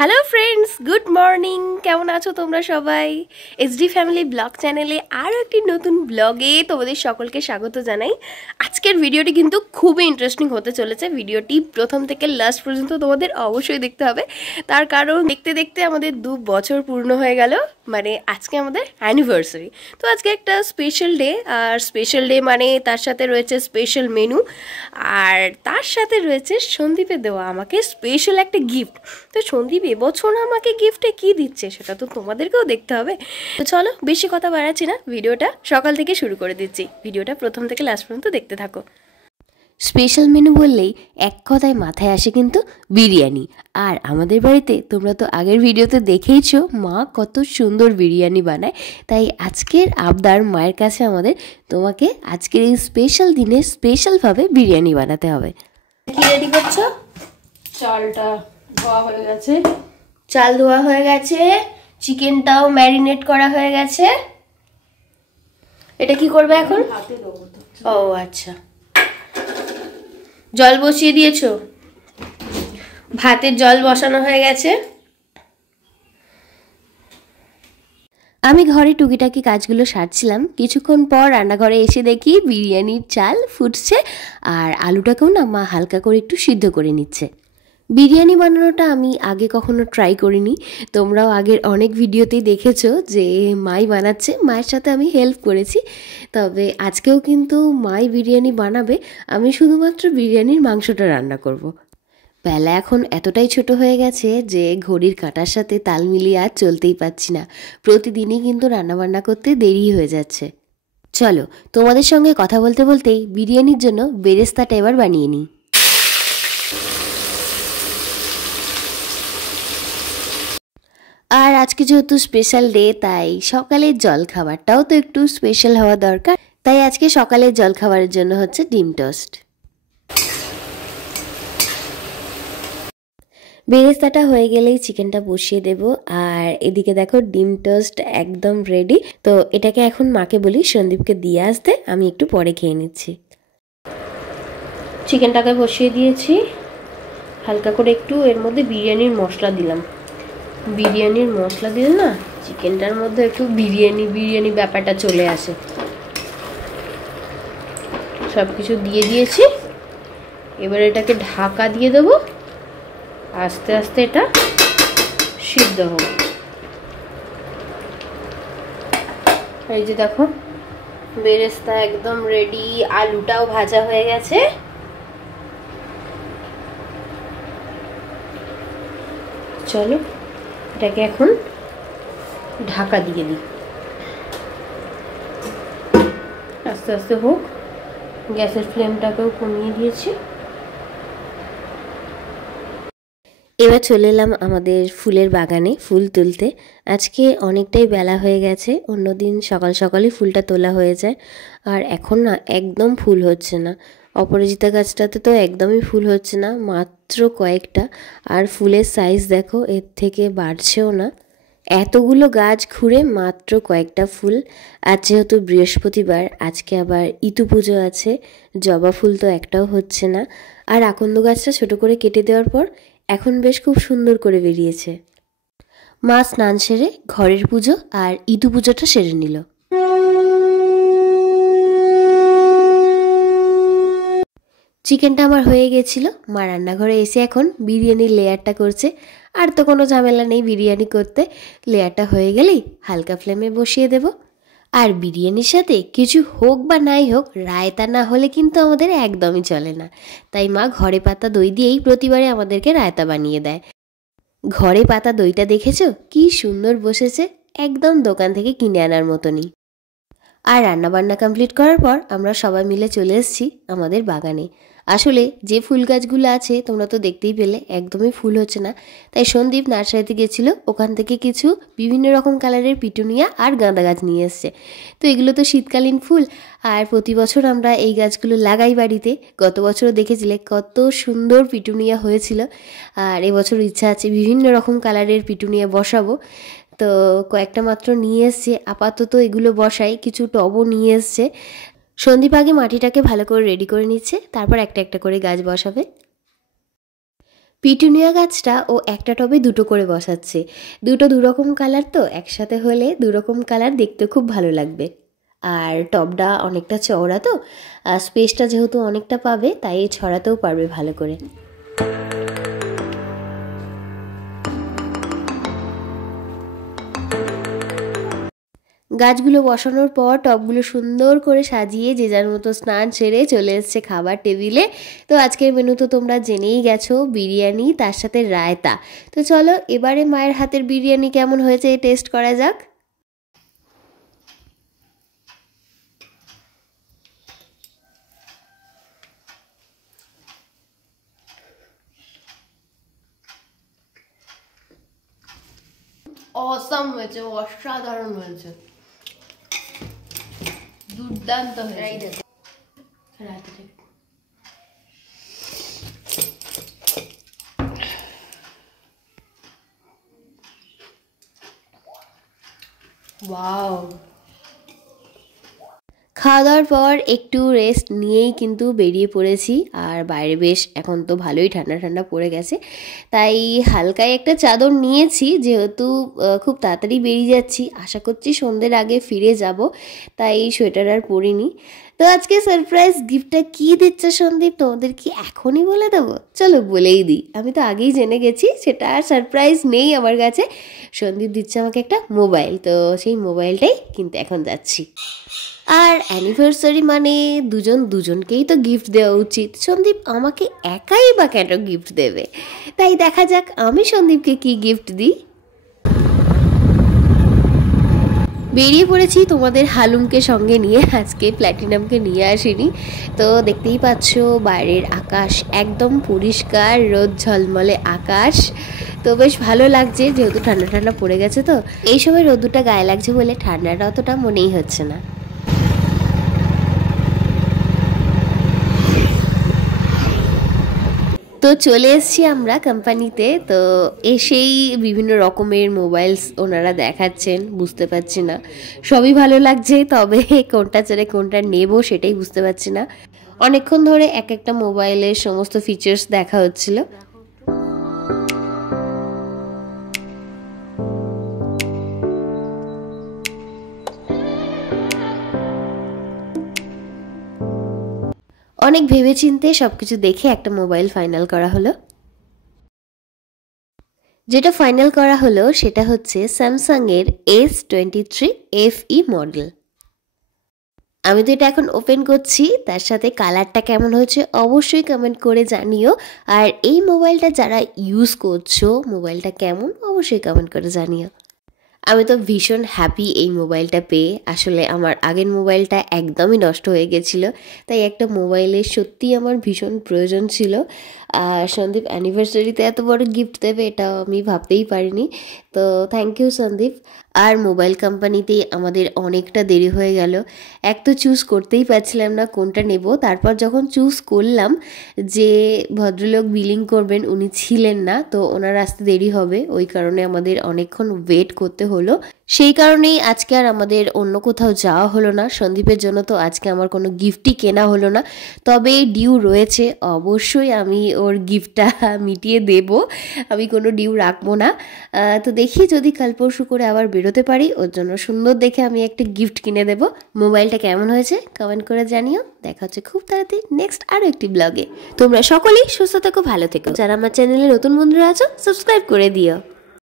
Hello friends, good morning. কেমন আছো তোমরা সবাই? এইচডি ফ্যামিলি ব্লগ চ্যানেলে আরও একটি নতুন ব্লগে তোমাদের সকলকে স্বাগত জানাই। আজকের ভিডিওটি কিন্তু খুবই ইন্টারেস্টিং হতে চলেছে। ভিডিওটি প্রথম থেকে লাস্ট পর্যন্ত তোমাদের অবশ্যই দেখতে হবে, তার কারণ দেখতে দেখতে আমাদের 2 বছর পূর্ণ হয়ে গেল, মানে আজকে আমাদের অ্যানিভার্সারি। তো আজকে একটা স্পেশাল ডে, আর স্পেশাল ডে মানে তার সাথে রয়েছে স্পেশাল মেনু, আর তার সাথে রয়েছে সন্দীপের দেওয়া আমাকে স্পেশাল একটা গিফট। তো সন্দীপ এবছর আমাকে গিফটে কি দিচ্ছে সেটা তো তোমাদেরকেও দেখতে হবে। তো চলো, বেশি কথা বাড়াচ্ছি না, ভিডিওটা সকাল থেকে শুরু করে দিচ্ছি। ভিডিওটা প্রথম থেকে লাস্ট পর্যন্ত দেখতে থাকো। স্পেশাল মেনু বললেই এক কথায় মাথায় আসে কিন্তু বিরিয়ানি। আর আমাদের বাড়িতে তোমরা তো আগের ভিডিওতে দেখেইছো মা কত সুন্দর বিরিয়ানি বানায়, তাই আজকের আবদার মায়ের কাছে আমাদের, তোমাকে আজকের এই স্পেশাল দিনে স্পেশালভাবে বিরিয়ানি বানাতে হবে। কি রেডি করছো? চালটা ধোয়া হয়ে গেছে, চাল ধোয়া হয়ে গেছে, চিকেনটাও ম্যারিনেট করা হয়ে গেছে। এটা কি করবে এখন? হাতে দেবো তো। ও আচ্ছা, জল বসিয়ে দিয়েছো? ভাতের জল বসানো হয়ে গেছে। আমি ঘরে টুকিটাকি কাজগুলো সারছিলাম, কিছুক্ষণ পর রান্নাঘরে এসে দেখি বিরিয়ানির চাল ফুটছে, আর আলুটাকেও না মা হালকা করে একটু সিদ্ধ করে নিচ্ছে। বিরিয়ানি বানানোটা আমি আগে কখনো ট্রাই করিনি, তোমরাও আগের অনেক ভিডিওতেই দেখেছো যে মাই বানাচ্ছে, মায়ের সাথে আমি হেল্প করেছি। তবে আজকেও কিন্তু মাই বিরিয়ানি বানাবে, আমি শুধুমাত্র বিরিয়ানির মাংসটা রান্না করব। বেলা এখন এতটাই ছোট হয়ে গেছে যে ঘড়ির কাঁটার সাথে তাল মিলিয়ে আর চলতেই পারছি না। প্রতিদিনই কিন্তু রান্নাবান্না করতে দেরি হয়ে যাচ্ছে। চলো, তোমাদের সঙ্গে কথা বলতে বলতেই বিরিয়ানির জন্য বেরেস্তাটা এবার বানিয়ে নিই। আর আজকে যেহেতু স্পেশাল ডে, তাই সকালের জলখাবারটাও তো একটু স্পেশাল হওয়া দরকার। তাই আজকে সকালের জলখাবারের জন্য হচ্ছে ডিম টোস্ট। বেরেস্তাটা হয়ে গেলেই চিকেনটা বসিয়ে দেব, আর এদিকে দেখো ডিম টোস্ট একদম রেডি। তো এটাকে এখন মাকে বলি সন্দীপকে দিয়ে আসতে, আমি একটু পরে খেয়ে নিচ্ছি। চিকেনটাকে বসিয়ে দিয়েছি, হালকা করে একটু এর মধ্যে বিরিয়ানির মশলা দিলাম। বিরিয়ানির মশলা দিলে না চিকেনটার মধ্যে একটু বিরিয়ানি ব্যাপারটা চলে আসে। সব কিছু দিয়ে দিয়েছি, এবার এটাকে ঢাকা দিয়ে দেবো, আস্তে আস্তে এটা সিদ্ধ হবে। এই যে দেখো বেরেস্তা একদম রেডি, আলুটাও ভাজা হয়ে গেছে। চলো এটাকে এখন ঢাকা দিয়ে দিই, আস্তে আস্তে হোক। গ্যাসের ফ্লেমটাকেও কমিয়ে দিয়েছি। এবার চলে এলাম আমাদের ফুলের বাগানে ফুল তুলতে। আজকে অনেকটাই বেলা হয়ে গেছে, অন্যদিন সকাল সকালই ফুলটা তোলা হয়ে যায়, আর এখন না একদম ফুল হচ্ছে না। অপরাজিতা গাছটাতে তো একদমই ফুল হচ্ছে না, মাত্র কয়েকটা। আর ফুলের সাইজ দেখো, এর থেকে বাড়ছেও না। এতগুলো গাছ ঘুরে মাত্র কয়েকটা ফুল। আজ যেহেতু বৃহস্পতিবার, আজকে আবার ইতু পুজো আছে, জবা ফুল তো একটাও হচ্ছে না। আর আকন্দ গাছটা ছোট করে কেটে দেওয়ার পর এখন বেশ খুব সুন্দর করে বেরিয়েছে। মা স্নান সেরে ঘরের পুজো আর ইতু পুজোটা সেরে নিল। চিকেনটা আমার হয়ে গেছিল, মা রান্নাঘরে এসে এখন বিরিয়ানির লেয়ারটা করছে। আর তো কোনো ঝামেলা নেই বিরিয়ানি করতে, লেয়ারটা হয়ে গেলেই হালকা ফ্লেমে বসিয়ে দেব। আর বিরিয়ানির সাথে কিছু হোক বা নাই হোক, রায়তা না হলে কিন্তু আমাদের একদমই চলে না। তাই মা ঘরে পাতা দই দিয়েই প্রতিবারে আমাদেরকে রায়তা বানিয়ে দেয়। ঘরে পাতা দইটা দেখেছো কি সুন্দর বসেছে, একদম দোকান থেকে কিনে আনার মতনই। আর রান্নাবান্না কমপ্লিট করার পর আমরা সবাই মিলে চলে এসেছি আমাদের বাগানে। আসলে যে ফুল গাছগুলো আছে তোমরা তো দেখতেই পেলে, একদমই ফুল হচ্ছে না। তাই সন্দীপ নার্সারিতে গেছিলো, ওখান থেকে কিছু বিভিন্ন রকম কালারের পিটুনিয়া আর গাঁদা গাছ নিয়ে এসছে। তো এগুলো তো শীতকালীন ফুল, আর প্রতি বছর আমরা এই গাছগুলো লাগাই বাড়িতে। গত বছরও দেখেছিলে কত সুন্দর পিটুনিয়া হয়েছিল, আর এবছর ইচ্ছা আছে বিভিন্ন রকম কালারের পিটুনিয়া বসাবো। তো কয়েকটা মাত্র নিয়ে এসছে, আপাতত এগুলো বসাই। কিছু টবও নিয়ে এসছে। সন্দীপ আগে মাটিটাকে ভালো করে রেডি করে নিচ্ছে, তারপর একটা একটা করে গাছ বসাবে। পিটুনিয়া গাছটা ও একটা টবে দুটো করে বসাচ্ছে। দুটো দুরকম কালার, তো একসাথে হলে দুরকম কালার দেখতে খুব ভালো লাগবে। আর টবটা অনেকটা চওড়া, তো স্পেসটা যেহেতু অনেকটা পাবে তাই ছড়াতেও পারবে ভালো করে। গাছগুলো বসানোর পর টবগুলো সুন্দর করে সাজিয়ে যে যার মতো স্নান সেরে চলে এসছে খাবার টেবিলে। তো আজকের মেনু তো তোমরা জেনেই গেছো, বিরিয়ানি তার সাথে রায়তা। তো চলো এবারে মায়ের হাতের বিরিয়ানি কেমন হয়েছে টেস্ট করা যাক। অসাম হয়েছে, অসাধারণ হয়েছে, দুর্দান্ত হয়েছে। ওয়াও। খাওয়া দাওয়ার পর একটু রেস্ট নিয়েই কিন্তু বেরিয়ে পড়েছি। আর বাইরে বেশ এখন তো ভালোই ঠান্ডা ঠান্ডা পড়ে গেছে, তাই হালকায় একটা চাদর নিয়েছি, যেহেতু খুব তাড়াতাড়ি বেরিয়ে যাচ্ছি, আশা করছি সন্ধ্যের আগে ফিরে যাব, তাই সোয়েটার আর পরিনি। তো আজকে সারপ্রাইজ গিফটটা কী দিচ্ছে সন্দীপ, তোমাদের কি এখনই বলে দেবো? চলো বলেই দিই, আমি তো আগেই জেনে গেছি, সেটা আর সারপ্রাইজ নেই আমার কাছে। সন্দীপ দিচ্ছে আমাকে একটা মোবাইল, তো সেই মোবাইলটাই কিনতে এখন যাচ্ছি। আর অ্যানিভার্সারি মানে দুজন দুজনকেই তো গিফট দেওয়া উচিত, সন্দীপ আমাকে একাই বা কেন গিফট দেবে? তাই দেখা যাক আমি সন্দীপকে কি গিফট দিই। বেরিয়ে পড়েছি তোমাদের হালুমকে সঙ্গে নিয়ে, আজকে প্ল্যাটিনামকে নিয়ে আসিনি। তো দেখতেই পাচ্ছ বাইরের আকাশ একদম পরিষ্কার, রোদ ঝলমলে আকাশ। তো বেশ ভালো লাগছে, যেহেতু ঠান্ডা ঠান্ডা পড়ে গেছে, তো এই সময় রোদটা গায়ে লাগছে বলে ঠান্ডাটা অতটা মনেই হচ্ছে না। তো চলে এসেছি আমরা কোম্পানিতে। তো এসেই বিভিন্ন রকমের মোবাইলস ওনারা দেখাচ্ছেন, বুঝতে পারছি না, সবই ভালো লাগছে, তবে কোনটা ছেড়ে কোনটা নেব সেটাই বুঝতে পারছি না। অনেকক্ষণ ধরে এক একটা মোবাইলের সমস্ত ফিচার্স দেখা হচ্ছিল। অনেক ভেবেচিন্তে সবকিছু দেখে একটা মোবাইল ফাইনাল করা হলো। যেটা ফাইনাল করা হলো সেটা হচ্ছে স্যামসাংয়ের S23 FE মডেল। আমি তো এটা এখন ওপেন করছি, তার সাথে কালারটা কেমন হয়েছে অবশ্যই কমেন্ট করে জানিও। আর এই মোবাইলটা যারা ইউজ করছো, মোবাইলটা কেমন অবশ্যই কমেন্ট করে জানিও। আমি তো ভীষণ হ্যাপি এই মোবাইলটা পেয়ে। আসলে আমার আগের মোবাইলটা একদমই নষ্ট হয়ে গেছিলো, তাই একটা মোবাইলের সত্যিই আমার ভীষণ প্রয়োজন ছিল। আর সন্দীপ অ্যানিভার্সারিতে এত বড় গিফট দেবে এটাও আমি ভাবতেই পারিনি। তো থ্যাংক ইউ সন্দীপ। আর মোবাইল কোম্পানিতেই আমাদের অনেকটা দেরি হয়ে গেল, এক তো চুজ করতেই পারছিলাম না কোনটা নেব। তারপর যখন চুজ করলাম, যে ভদ্রলোক বিলিং করবেন উনি ছিলেন না, তো ওনার আসতে দেরি হবে, ওই কারণে আমাদের অনেকক্ষণ ওয়েট করতে হলো। সেই কারণেই আজকে আর আমাদের অন্য কোথাও যাওয়া হলো না। সন্দীপের জন্য তো আজকে আমার কোনো গিফটই কেনা হলো না, তবে ডিউ রয়েছে, অবশ্যই আমি ওর গিফটটা মিটিয়ে দেব, আমি কোনো ডিউ রাখবো না। তো দেখি যদি কাল পরশু করে আবার বেরোতে পারি, ওর জন্য সুন্দর দেখে আমি একটা গিফট কিনে দেবো। মোবাইলটা কেমন হয়েছে কমেন্ট করে জানিও। দেখা হচ্ছে খুব তাড়াতাড়ি নেক্সট আরও একটি ব্লগে। তোমরা সকলেই সুস্থ থেকো, ভালো থেকো। যারা আমার চ্যানেলে নতুন বন্ধুরা আছো সাবস্ক্রাইব করে দিও।